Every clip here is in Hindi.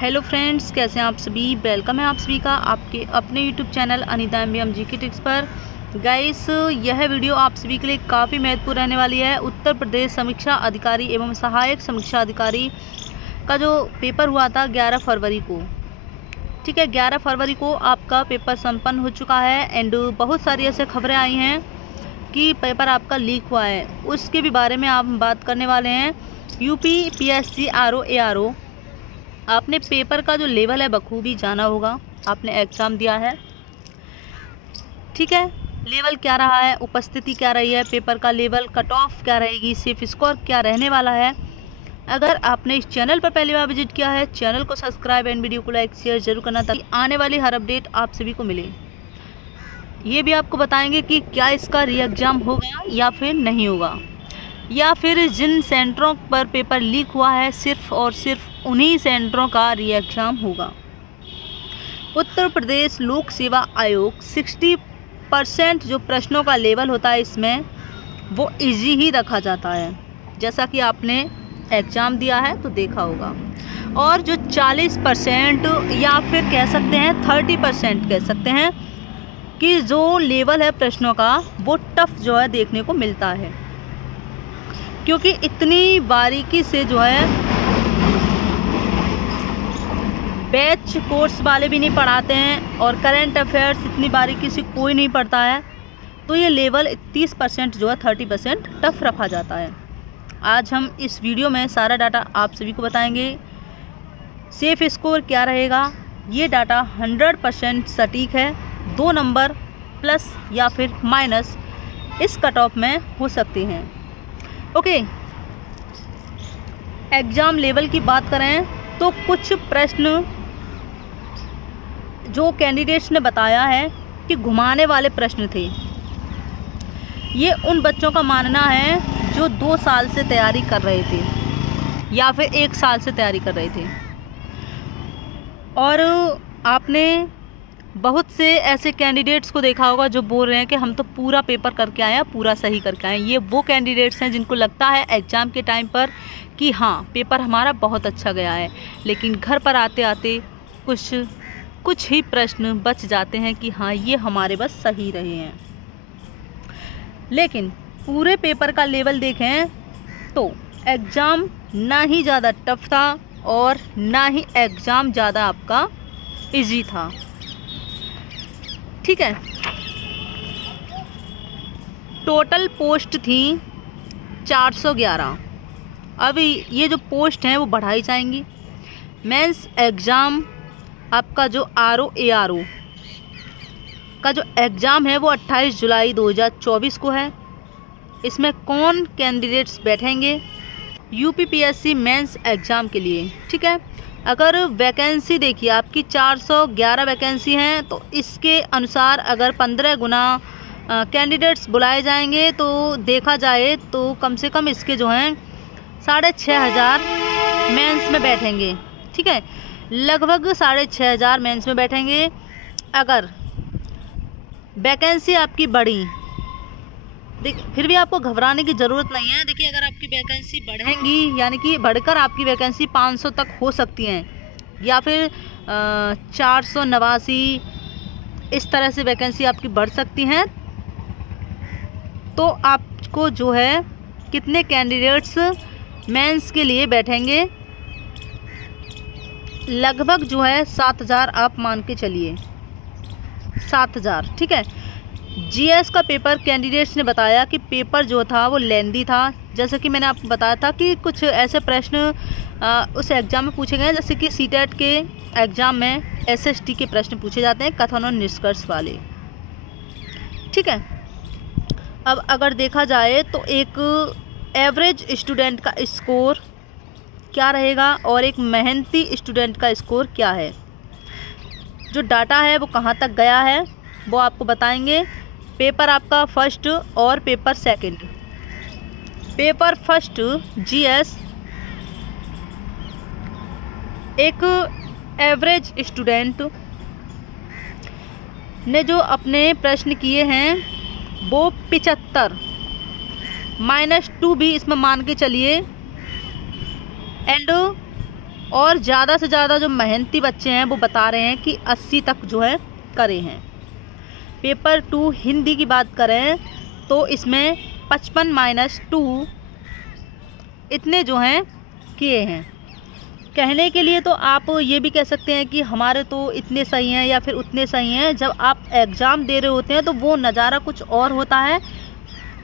हेलो फ्रेंड्स, कैसे हैं आप सभी। वेलकम है आप सभी का आपके अपने YouTube channel Anita MBM GK tips पर। गाइस, यह वीडियो आप सभी के लिए काफ़ी महत्वपूर्ण रहने वाली है। उत्तर प्रदेश समीक्षा अधिकारी एवं सहायक समीक्षा अधिकारी का जो पेपर हुआ था 11 फरवरी को, ठीक है, 11 फरवरी को आपका पेपर संपन्न हो चुका है। एंड बहुत सारी ऐसे खबरें आई हैं कि पेपर आपका लीक हुआ है, उसके भी बारे में आप बात करने वाले हैं। यूपी पीएससी आरओ एआरओ, आपने पेपर का जो लेवल है बखूबी जाना होगा, आपने एग्ज़ाम दिया है, ठीक है। लेवल क्या रहा है, उपस्थिति क्या रही है, पेपर का लेवल, कट ऑफ क्या रहेगी, सेफ स्कोर क्या रहने वाला है। अगर आपने इस चैनल पर पहली बार विजिट किया है, चैनल को सब्सक्राइब एंड वीडियो को लाइक शेयर जरूर करना ताकि आने वाली हर अपडेट आप सभी को मिले। ये भी आपको बताएंगे कि क्या इसका री एग्ज़ाम होगा या फिर नहीं होगा, या फिर जिन सेंटरों पर पेपर लीक हुआ है सिर्फ और सिर्फ उन्हीं सेंटरों का री एग्ज़ाम होगा। उत्तर प्रदेश लोक सेवा आयोग 60% जो प्रश्नों का लेवल होता है इसमें वो इजी ही रखा जाता है, जैसा कि आपने एग्ज़ाम दिया है तो देखा होगा। और जो 40% या फिर कह सकते हैं 30% कह सकते हैं कि जो लेवल है प्रश्नों का वो टफ जो है देखने को मिलता है, क्योंकि इतनी बारीकी से जो है बैच कोर्स वाले भी नहीं पढ़ाते हैं और करंट अफेयर्स इतनी बारीकी से कोई नहीं पढ़ता है, तो ये लेवल 30% जो है 30% टफ रखा जाता है। आज हम इस वीडियो में सारा डाटा आप सभी को बताएंगे। सेफ स्कोर क्या रहेगा, ये डाटा 100% सटीक है। 2 नंबर प्लस या फिर माइनस इस कट ऑफ में हो सकते हैं। ओके, एग्ज़ाम लेवल की बात करें तो कुछ प्रश्न जो कैंडिडेट्स ने बताया है कि घुमाने वाले प्रश्न थे। ये उन बच्चों का मानना है जो 2 साल से तैयारी कर रहे थे या फिर 1 साल से तैयारी कर रहे थे। और आपने बहुत से ऐसे कैंडिडेट्स को देखा होगा जो बोल रहे हैं कि हम तो पूरा पेपर करके आए हैं, पूरा सही करके आए हैं। ये वो कैंडिडेट्स हैं जिनको लगता है एग्ज़ाम के टाइम पर कि हाँ पेपर हमारा बहुत अच्छा गया है, लेकिन घर पर आते आते कुछ ही प्रश्न बच जाते हैं कि हाँ ये हमारे बस सही रहे हैं। लेकिन पूरे पेपर का लेवल देखें तो एग्ज़ाम ना ही ज़्यादा टफ था और ना ही एग्ज़ाम ज़्यादा आपका इजी था, ठीक है। टोटल पोस्ट थी 411। अभी ये जो पोस्ट हैं वो बढ़ाई जाएंगी। मेंस एग्ज़ाम आपका जो आरओ एआरओ का जो एग्ज़ाम है वो 28 जुलाई 2024 को है। इसमें कौन कैंडिडेट्स बैठेंगे यूपी पीएससी मेंस एग्ज़ाम के लिए, ठीक है। अगर वैकेंसी देखिए आपकी 411 वैकेंसी हैं, तो इसके अनुसार अगर 15 गुना कैंडिडेट्स बुलाए जाएंगे तो देखा जाए तो कम से कम इसके जो हैं 6500 मेंस में बैठेंगे, ठीक है। लगभग 6500 मेंस में बैठेंगे। अगर वैकेंसी आपकी बढ़ी, फिर भी आपको घबराने की ज़रूरत नहीं है। देखिए, अगर आपकी वैकेंसी बढ़ेंगी यानी कि बढ़कर आपकी वैकेंसी 500 तक हो सकती हैं या फिर 489 इस तरह से वैकेंसी आपकी बढ़ सकती हैं, तो आपको जो है कितने कैंडिडेट्स मेंस के लिए बैठेंगे, लगभग जो है 7000 आप मान के चलिए, 7000, ठीक है। जीएस का पेपर कैंडिडेट्स ने बताया कि पेपर जो था वो लेंदी था। जैसे कि मैंने आपको बताया था कि कुछ ऐसे प्रश्न उस एग्ज़ाम में पूछे गए हैं, जैसे कि सीटेट के एग्ज़ाम में एसएसटी के प्रश्न पूछे जाते हैं, कथन और निष्कर्ष वाले, ठीक है। अब अगर देखा जाए तो एक एवरेज स्टूडेंट का स्कोर क्या रहेगा और एक मेहनती स्टूडेंट का स्कोर क्या है, जो डाटा है वो कहाँ तक गया है वो आपको बताएंगे। पेपर आपका फर्स्ट और paper second. Paper first GS, एक एवरेज स्टूडेंट ने जो अपने प्रश्न किए हैं वो 75 -2 भी इसमें मान के चलिए। एंड और ज़्यादा से ज़्यादा जो मेहनती बच्चे हैं वो बता रहे हैं कि 80 तक जो है करे हैं। पेपर 2 हिंदी की बात करें तो इसमें 55-2 इतने जो हैं किए हैं। कहने के लिए तो आप ये भी कह सकते हैं कि हमारे तो इतने सही हैं या फिर उतने सही हैं। जब आप एग्ज़ाम दे रहे होते हैं तो वो नज़ारा कुछ और होता है,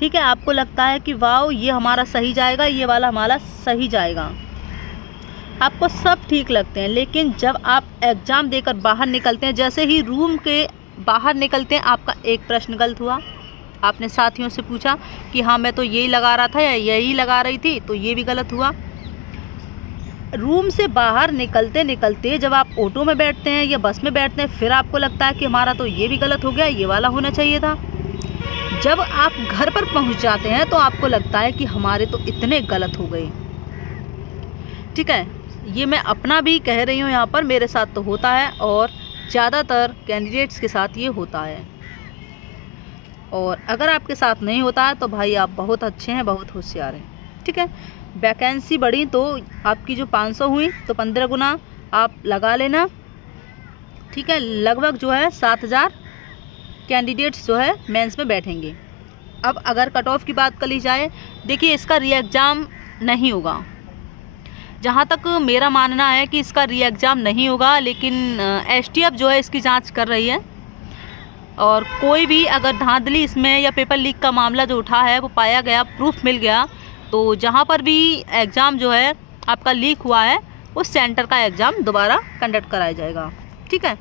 ठीक है। आपको लगता है कि वाह ये हमारा सही जाएगा, ये वाला हमारा सही जाएगा, आपको सब ठीक लगते हैं। लेकिन जब आप एग्ज़ाम देकर बाहर निकलते हैं, जैसे ही रूम के बाहर निकलते हैं, आपका एक प्रश्न गलत हुआ, आपने साथियों से पूछा कि हाँ मैं तो यही लगा रहा था या यही लगा रही थी, तो ये भी गलत हुआ। रूम से बाहर निकलते निकलते जब आप ऑटो में बैठते हैं या बस में बैठते हैं, फिर आपको लगता है कि हमारा तो ये भी गलत हो गया, ये वाला होना चाहिए था। जब आप घर पर पहुंच जाते हैं तो आपको लगता है कि हमारे तो इतने गलत हो गए, ठीक है। ये मैं अपना भी कह रही हूँ यहाँ पर, मेरे साथ तो होता है और ज़्यादातर कैंडिडेट्स के साथ ये होता है। और अगर आपके साथ नहीं होता है तो भाई आप बहुत अच्छे हैं, बहुत होशियार हैं, ठीक है। वैकेंसी बढ़ी तो आपकी जो 500 हुई तो 15 गुना आप लगा लेना, ठीक है। लगभग जो है 7000 कैंडिडेट्स जो है मेंस में बैठेंगे। अब अगर कट ऑफ की बात कर ली जाए, देखिए इसका री एग्ज़ाम नहीं होगा। जहाँ तक मेरा मानना है कि इसका री एग्ज़ाम नहीं होगा, लेकिन STF जो है इसकी जांच कर रही है। और कोई भी अगर धांधली इसमें या पेपर लीक का मामला जो उठा है वो पाया गया, प्रूफ मिल गया, तो जहाँ पर भी एग्ज़ाम जो है आपका लीक हुआ है उस सेंटर का एग्ज़ाम दोबारा कंडक्ट कराया जाएगा, ठीक है।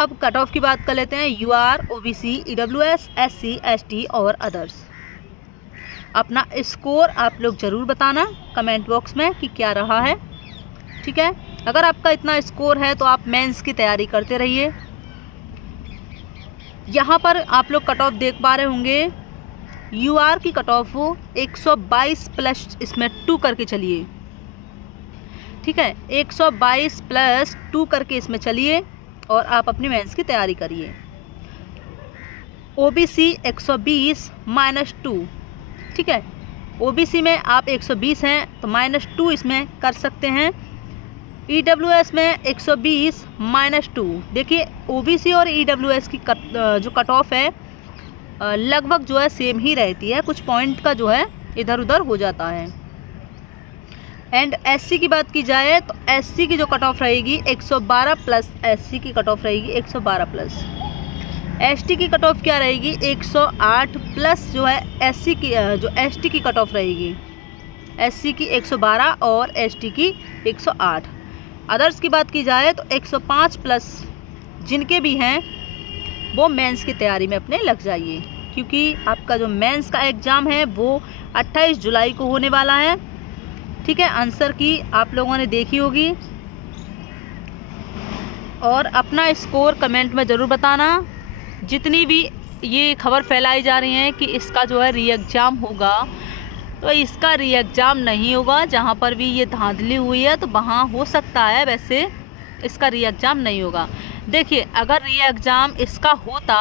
अब कट ऑफ की बात कर लेते हैं। UR, OBC, EWS, SC, ST और अदर्स। अपना स्कोर आप लोग ज़रूर बताना कमेंट बॉक्स में कि क्या रहा है, ठीक है। अगर आपका इतना स्कोर है तो आप मेंस की तैयारी करते रहिए। यहाँ पर आप लोग कट ऑफ देख पा रहे होंगे, UR की कट ऑफ 122 प्लस इसमें 2 करके चलिए, ठीक है। 122 प्लस 2 करके इसमें चलिए और आप अपनी मेंस की तैयारी करिए। OBC 120 -2, ठीक है। OBC में आप 120 हैं तो -2 इसमें कर सकते हैं। EWS में 120 -2। देखिए OBC और EWS की जो कट ऑफ है लगभग जो है सेम ही रहती है, कुछ पॉइंट का जो है इधर उधर हो जाता है। एंड SC की बात की जाए तो SC की जो कट ऑफ रहेगी 112 प्लस, SC की कट ऑफ रहेगी 112 प्लस। ST की कट ऑफ क्या रहेगी 108 प्लस जो है SC की जो ST की कट ऑफ रहेगी, SC की 112 और ST की 108। अदर्स की बात की जाए तो 105 प्लस जिनके भी हैं वो मेंस की तैयारी में अपने लग जाइए, क्योंकि आपका जो मेंस का एग्ज़ाम है वो 28 जुलाई को होने वाला है, ठीक है। आंसर की आप लोगों ने देखी होगी और अपना स्कोर कमेंट में ज़रूर बताना। जितनी भी ये खबर फैलाई जा रही है कि इसका जो है री एग्ज़ाम होगा, तो इसका री एग्ज़ाम नहीं होगा। जहाँ पर भी ये धांधली हुई है तो वहाँ हो सकता है, वैसे इसका री एग्ज़ाम नहीं होगा। देखिए अगर री एग्ज़ाम इसका होता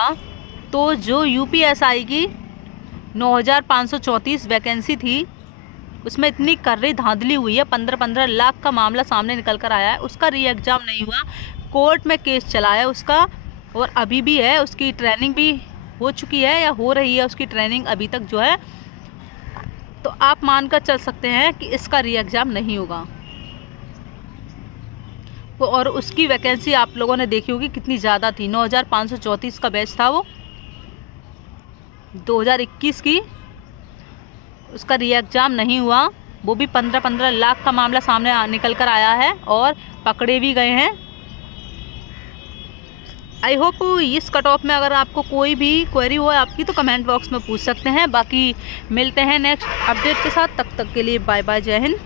तो जो UPSI की 9534 वैकेंसी थी उसमें इतनी कर्री धांधली हुई है, 15-15 लाख का मामला सामने निकल कर आया है, उसका री एग्ज़ाम नहीं हुआ। कोर्ट में केस चला है उसका और अभी भी है, उसकी ट्रेनिंग भी हो चुकी है या हो रही है उसकी ट्रेनिंग अभी तक जो है, तो आप मानकर चल सकते हैं कि इसका री एग्ज़ाम नहीं होगा। और उसकी वैकेंसी आप लोगों ने देखी होगी कितनी ज़्यादा थी, 9534 का बैच था वो 2021 की, उसका री एग्ज़ाम नहीं हुआ। वो भी 15-15 लाख का मामला सामने निकल कर आया है और पकड़े भी गए हैं। आई होप इस कट ऑफ में अगर आपको कोई भी क्वेरी हो आपकी तो कमेंट बॉक्स में पूछ सकते हैं। बाकी मिलते हैं नेक्स्ट अपडेट के साथ, तब तक के लिए बाय बाय, जय हिंद।